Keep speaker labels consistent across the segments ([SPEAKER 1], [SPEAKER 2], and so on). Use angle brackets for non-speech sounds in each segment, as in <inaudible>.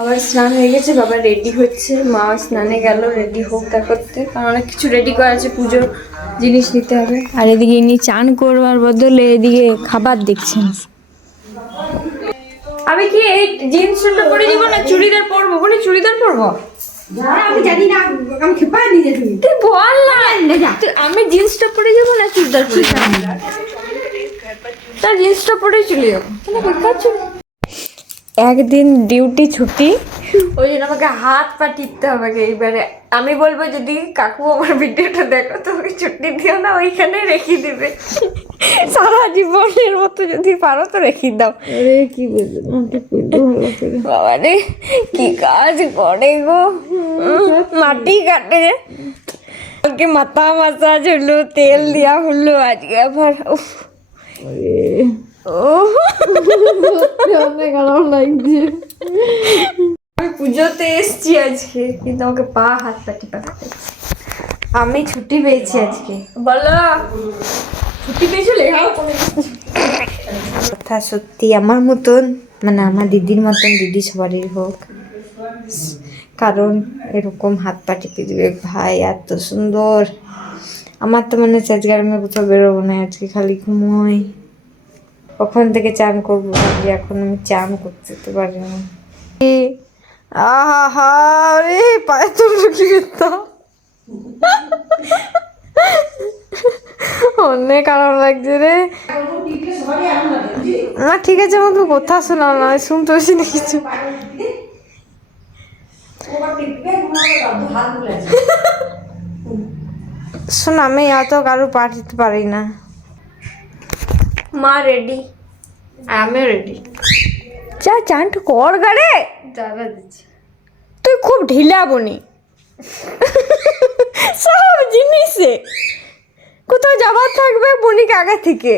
[SPEAKER 1] বাবার স্নান হয়ে গেছে বাবা রেডি হচ্ছে মা স্নানে গেল রেডি হোক তা করতে কারণ অনেক কিছু রেডি করা আছে পুজোর জিনিস নিতে হবে। আর এদিকে ইনি চান করবার বদলে এদিকে খাবার দেখছেন। আমি কি এই জিন্সটা পরে যাব না চুড়িদার পরবো? বলে চুড়িদার পরবো?
[SPEAKER 2] আমি জানি না আমি খেপা নিয়ে তুমি।
[SPEAKER 1] তুই বল না। আমি জিন্সটা পরে যাব না চুড়িদার পরে? যাব তার জিন্সটা পরে চলে যাব। কেন বেকার চুড়ি? একদিন ডিউটি ছুটি। ওই জন্য আমাকে হাত পা টিপতে হবে এইবারে। আমি বলব যদি কাকু আমার ভিডিওটা দেখো তো ওই ছুটি দিও না ওইখানে রেখে দিবে। সারা জীবনের মতো যদি পারো তো রেখে দাও।
[SPEAKER 2] আরে কি
[SPEAKER 1] বাবা রে কি কাজ করে গো। মাটি কাটে। কালকে মাথা মাসাজ হলো তেল দেওয়া হলো আজকে আবার উফ ও
[SPEAKER 2] অনেক আরাম লাগছে।
[SPEAKER 1] আমি পুজোতে এসছি আজকে কিন্তু আমাকে পা হাত পা টিপা থাকতে আমি ছুটি পেয়েছি আজকে। বলো ছুটি পেয়েছ লেখাও
[SPEAKER 3] কথা সত্যি আমার মতন মানে আমার দিদির মতন দিদি সবারই হোক। কারণ এরকম হাত পা টিপে দিবে ভাই এত সুন্দর। আমার তো মনে হচ্ছে আজকে আমি কোথাও বেরোবো না আজকে খালি ঘুমোই। কখন থেকে চান করব ভাবছি এখন আমি চান করতে তো পারি না। আহা রে পায়ে তো ঢুকে অনেক আরাম লাগছে রে। না, ঠিক আছে আমাকে কথা শোনাও না শুনতে পাচ্ছি না কিছু। শোন, আমি অত কারও পাঠাতে পারি না।
[SPEAKER 1] মা রেডি আমিও রেডি যা চানটা কর গারে
[SPEAKER 2] দাদা দিচ্ছে।
[SPEAKER 1] তুই খুব ঢিলা বনি। সব জিনিসে। কোথাও যাবার থাকবে বনিকে আগে থেকে।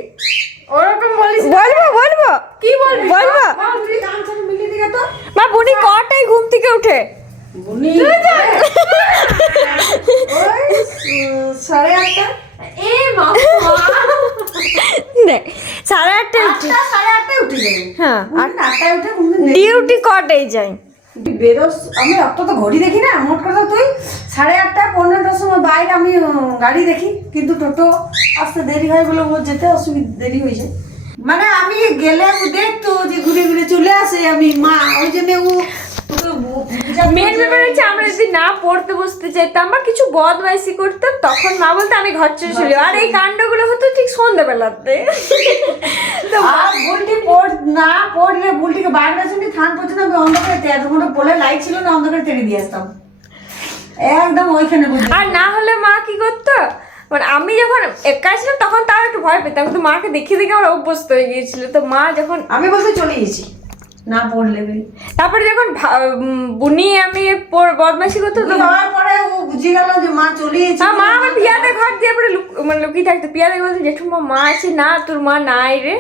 [SPEAKER 2] ওরকম বলিস
[SPEAKER 1] বলব বলব।
[SPEAKER 2] কি বলবি?
[SPEAKER 1] বলব।
[SPEAKER 2] মা,
[SPEAKER 1] বনি কটাই ঘুম থেকে উঠে?
[SPEAKER 2] সাড়ে আটটা।
[SPEAKER 1] এ মা দেখ সাড়ে আটটা উঠে।
[SPEAKER 2] সাড়ে আটটায় উঠে যাবে।
[SPEAKER 1] হ্যাঁ
[SPEAKER 2] আটটায় উঠে
[SPEAKER 1] ডিউটি কটাই যাই?
[SPEAKER 2] বেরোস আমি অত তো ঘড়ি দেখি না মোট কথা তুই সাড়ে আটটা পনেরোটার সময় বাইরে আমি গাড়ি দেখি কিন্তু টোটো আসতে দেরি হয় বলে ও যেতে অসুবিধা দেরি হয়ে যায়। মানে আমি গেলে দেখতো যে ঘুরে ঘুরে চলে আসে আমি মা ওই জন্য ও
[SPEAKER 1] মেন ব্যাপার হচ্ছে যদি না পড়তে বসতে চাইতাম বা কিছু বদমাইশি করতাম তখন মা বলতো আমি ঘর ছেড়ে চলে। আর এই কাণ্ডগুলো হতো ঠিক সন্ধ্যাবেলাতে। তো
[SPEAKER 2] বুলটি পড় না পড়লে বুলটিকে বাইরে শুনি থান পর্যন্ত আমি অন্ধকারে তেড়ে তখন বলে লাইট ছিল না অন্ধকারে তেড়ে দিয়ে আসতাম। একদম ওইখানে
[SPEAKER 1] আর না হলে মা কি করতো? মানে আমি যখন একা ছিলাম তখন তাও একটু ভয় পেতাম। কিন্তু মাকে দেখে দেখে আমার অভ্যস্ত হয়ে গিয়েছিল। তো মা যখন
[SPEAKER 2] আমি বলতে চলে গেছি। না পড়লে
[SPEAKER 1] তারপরে যখন বুনি আমি বদমাইশি করতো তো
[SPEAKER 2] যাওয়ার পরে ও বুঝে গেল যে মা চলে গেছে
[SPEAKER 1] মা আমার পিয়াতে ঘর দিয়ে পরে মানে লুকিয়ে থাকতো। পিয়াতে বলতো জেঠুমা মা আছে না তোর মা নাই রে।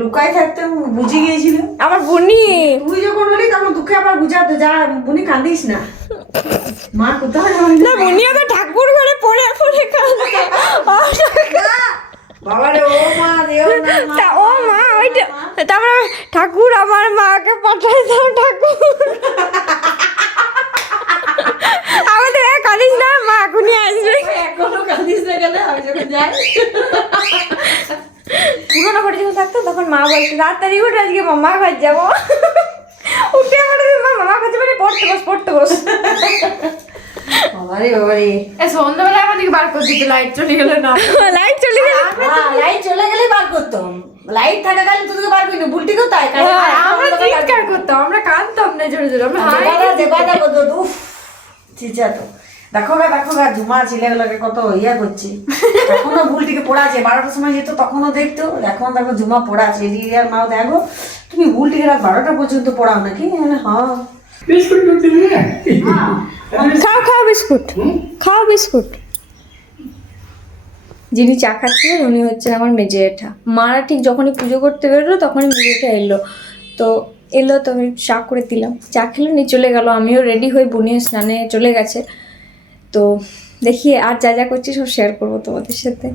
[SPEAKER 2] লুকাই থাকতে বুঝে গিয়েছিল।
[SPEAKER 1] আমার বুনি।
[SPEAKER 2] তুই যখন বলি তখন দুঃখে আবার বুঝাতো যা বুনি কান্দিস না। মা কোথায়
[SPEAKER 1] না বুনি আবার ঠাকুর ঘরে পড়ে পড়ে কাঁদতো
[SPEAKER 2] বাবা রে ও মা দেও
[SPEAKER 1] তারপরে ঠাকুর আমার মাকে পাঠাই দাও ঠাকুর। আমাদের এ কাঁদিস না মা এখনই আসবে।
[SPEAKER 2] এখনও না গেলে আমি যখন যাই।
[SPEAKER 1] পুরোনো ঘরে যখন থাকতো তখন মা বলতো তাড়াতাড়ি উঠে আজকে মামা ঘর যাব। উঠে আমার মা মামা ঘর যাবে পড়তে বস পড়তে বস।
[SPEAKER 4] এ সন্ধ্যাবেলা বার লাইট চলে গেল না। <laughs>
[SPEAKER 1] লাইট চলে গেল?
[SPEAKER 2] লাইট চলে গেলে বার করতাম। লাইট থাকাকালীন তোকে বার করি না বুলটিকেও তাই।
[SPEAKER 4] আমরা চিৎকার করতাম আমরা কাঁদতাম না জোরে জোরে আমরা হাই
[SPEAKER 2] দেবাদা দেবাদা উফ চিচা তো। দেখো দেখো ঝুমা ছেলেগুলোকে কত ইয়া করছে। তখনও বুলটিকে পড়াছে বারোটার সময় যেত তখনও দেখতো। এখন দেখো ঝুমা পড়াছে রিয়ার মাও দেখো। তুমি বুলটিকে রাত বারোটা পর্যন্ত পড়াও নাকি? বললাম, হ্যাঁ
[SPEAKER 1] খাও খাও বিস্কুট। খাও বিস্কুট। যিনি চা খাচ্ছিলেন উনি হচ্ছেন আমার মেজে জেঠা মারা ঠিক যখনই পুজো করতে বেরোলো তখনই মেজে জেঠা এলো। তো এলো তো আমি চা করে দিলাম। চা খেলো নিয়ে চলে গেল। আমিও রেডি হয়ে বুনিয়ে স্নানে চলে গেছে। তো দেখি আর যা যা করছি সব শেয়ার করব তোমাদের সাথে।